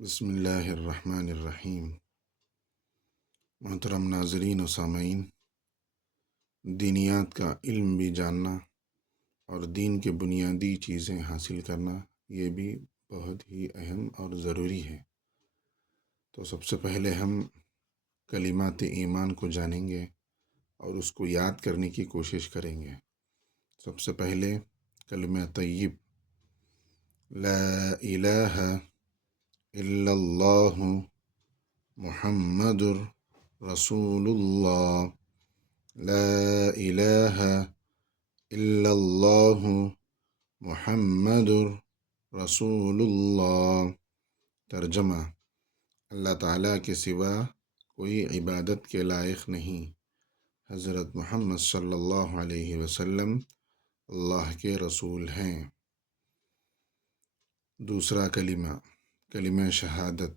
بسم اللہ الرحمن الرحیم۔ محترم ناظرین و سامعین، دینیات کا علم بھی جاننا اور دین کے بنیادی چیزیں حاصل کرنا یہ بھی بہت ہی اہم اور ضروری ہے۔ تو سب سے پہلے ہم کلمات ایمان کو جانیں گے اور اس کو یاد کرنے کی کوشش کریں گے۔ سب سے پہلے کلمہ طیب، لا الہ الا اللہ محمد رسول اللہ، لا الہ الا اللہ محمد رسول اللہ۔ ترجمہ: اللہ تعالیٰ کے سوا کوئی عبادت کے لائق نہیں، حضرت محمد صلی اللہ علیہ وسلم اللہ کے رسول ہیں۔ دوسرا کلمہ شہادت۔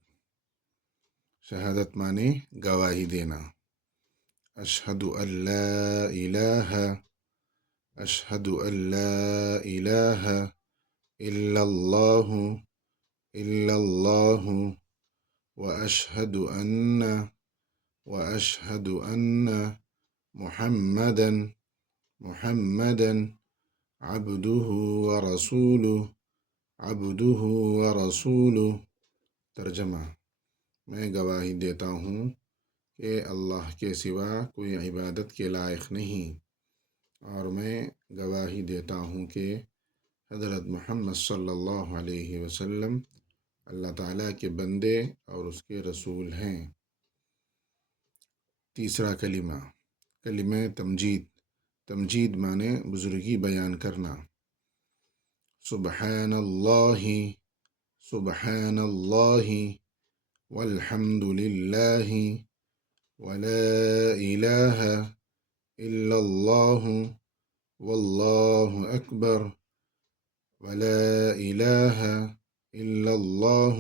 شہادت معنی گواہی دینا۔ اشہد ان لا الہ اشہد ان لا الہ الا اللہ واشہد ان محمدا عبدہ ورسولہ۔ ترجمہ: میں گواہی دیتا ہوں کہ اللہ کے سوا کوئی عبادت کے لائق نہیں، اور میں گواہی دیتا ہوں کہ حضرت محمد صلی اللہ علیہ وسلم اللہ تعالیٰ کے بندے اور اس کے رسول ہیں۔ تیسرا کلمہ تمجید۔ تمجید معنی بزرگی بیان کرنا۔ سبحان اللہ والحمد للہ ولا الہ الا اللہ واللہ اکبر ولا الہ الا اللہ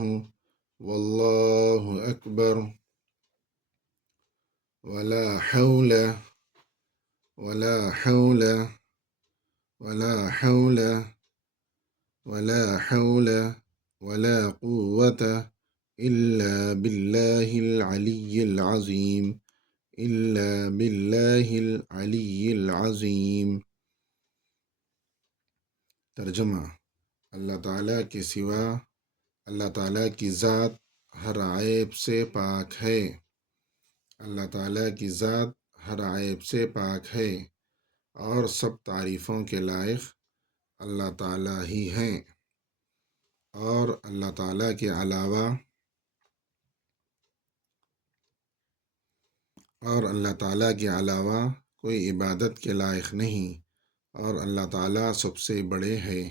واللہ اکبر ولا حول ولا حول ولا حول ولا حول ولا قوة إلا بالله العلي العظيم إلا بالله العلي العظيم۔ ترجمہ: اللہ تعالیٰ کے سوا اللہ تعالیٰ کی ذات ہر عیب سے پاک ہے۔ اللہ تعالیٰ کی ذات ہر عیب سے پاک ہے اور سب تعریفوں کے لائق اللہ تعالیٰ ہی ہیں، اور اللہ تعالیٰ کے علاوہ کوئی عبادت کے لائق نہیں، اور اللہ تعالیٰ سب سے بڑے ہے،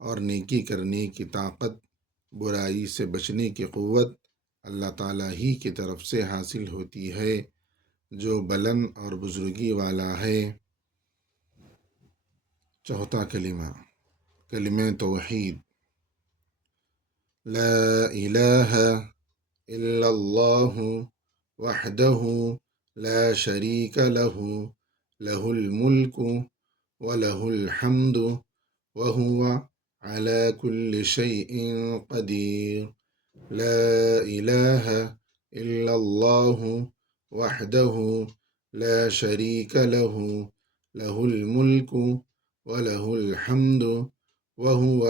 اور نیکی کرنے کی طاقت، برائی سے بچنے کی قوت اللہ تعالیٰ ہی کی طرف سے حاصل ہوتی ہے، جو بلند اور بزرگی والا ہے۔ چوتھا کلمہ توحید۔ لا الہ الا اللہ وحدہ لا شریک لہ لہ الملک ولہ الحمد وہو علی کل شیء قدیر۔ لا الہ الا اللہ وحدہ لا شریک لہ لہ الملک وَلَهُ الْحَمْدُ وَهُوَ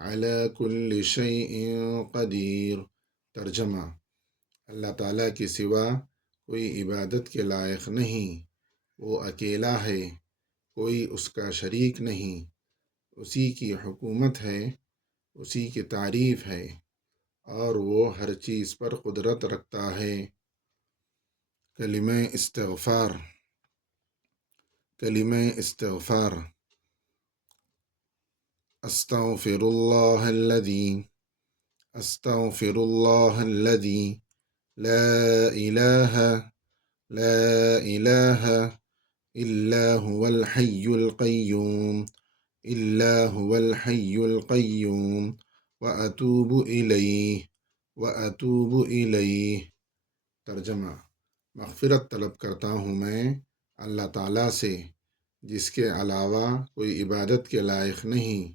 عَلَى كُلِّ شَيْءٍ قَدِيرٌ۔ ترجمہ: اللہ تعالیٰ کے سوا کوئی عبادت کے لائق نہیں، وہ اکیلا ہے، کوئی اس کا شریک نہیں، اسی کی حکومت ہے، اسی کی تعریف ہے، اور وہ ہر چیز پر قدرت رکھتا ہے۔ کلمہ استغفار۔ استغفر اللہ الذی لا الہ الا هو الحی القیوم واتوب الیہ۔ ترجمہ: مغفرت طلب کرتا ہوں میں اللہ تعالیٰ سے، جس کے علاوہ کوئی عبادت کے لائق نہیں،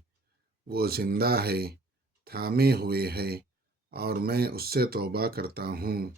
وہ زندہ ہے، تھامے ہوئے ہے، اور میں اس سے توبہ کرتا ہوں